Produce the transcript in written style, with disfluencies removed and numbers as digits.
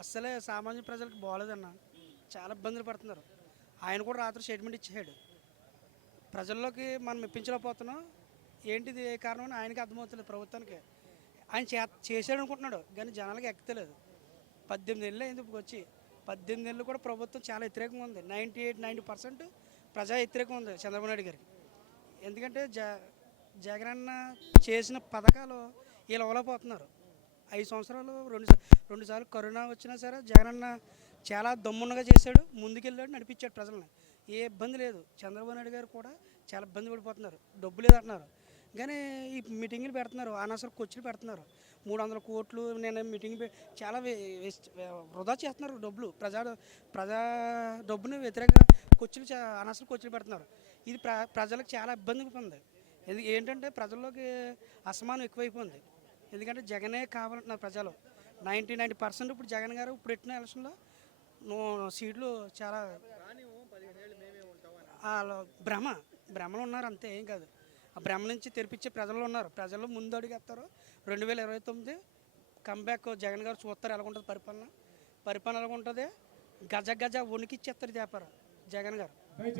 అస్సలే సామాన్య ప్రజలకు బాగోలేదన్న. చాలా ఇబ్బందులు పడుతున్నారు. ఆయన కూడా రాత్రి స్టేట్మెంట్ ఇచ్చేసాడు. ప్రజల్లోకి మనం మెప్పించలేకపోతున్నాం. ఏంటిది ఏ కారణం అని ఆయనకి అర్థమవుతలేదు ప్రభుత్వానికి. ఆయన చేసాడు అనుకుంటున్నాడు కానీ జనాలకి ఎక్కలేదు. 18 ఏళ్ళు అయింది ఇప్పుడు వచ్చి. 18 ఏళ్ళు కూడా ప్రభుత్వం చాలా వ్యతిరేకంగా ఉంది. 90% ప్రజా వ్యతిరేకం ఉంది చంద్రబాబు నాయుడు గారికి. ఎందుకంటే జగనన్న చేసిన పథకాలు వీళ్ళు అవ్వలేకపోతున్నారు. 5 సంవత్సరాలు రెండు సార్లు కరోనా వచ్చినా సరే జగనన్న చాలా దమ్మున్నగా చేశాడు, ముందుకెళ్ళాడు, నడిపించాడు ప్రజల్ని. ఏ ఇబ్బంది లేదు. చంద్రబాబు నాయుడు గారు కూడా చాలా ఇబ్బంది పడిపోతున్నారు. డబ్బు లేదంటున్నారు కానీ ఈ మీటింగులు పెడుతున్నారు, అనవసరం ఖర్చులు పెడుతున్నారు. 300 కోట్లు నేను మీటింగ్ చాలా వృధా చేస్తున్నారు డబ్బులు. ప్రజా డబ్బుని వ్యతిరేకంగా ఖర్చులు అనవసరం ఖర్చులు పెడుతున్నారు. ఇది ప్రజలకు చాలా ఇబ్బందిగా ఉంది. ఏంటంటే ప్రజల్లోకి అసమానం ఎక్కువైపోయింది. ఎందుకంటే జగనే కావాలంటున్నారు ప్రజలు. 99% ఇప్పుడు జగన్ గారు ఇప్పుడు పెట్టిన ఎలక్షన్లో సీట్లు చాలా భ్రమలు ఉన్నారు అంతే, ఏం కాదు. ఆ భ్రమ నుంచి తెరిపించే ప్రజలు ఉన్నారు. ప్రజలు ముందు అడుగేస్తారు. 2029 కంబ్యాక్ జగన్ గారు చూస్తారు ఎలాగుంటుంది పరిపాలన ఎలాగుంటుంది. గజ వణికిచ్చేస్తారు వ్యాపారం జగన్ గారు.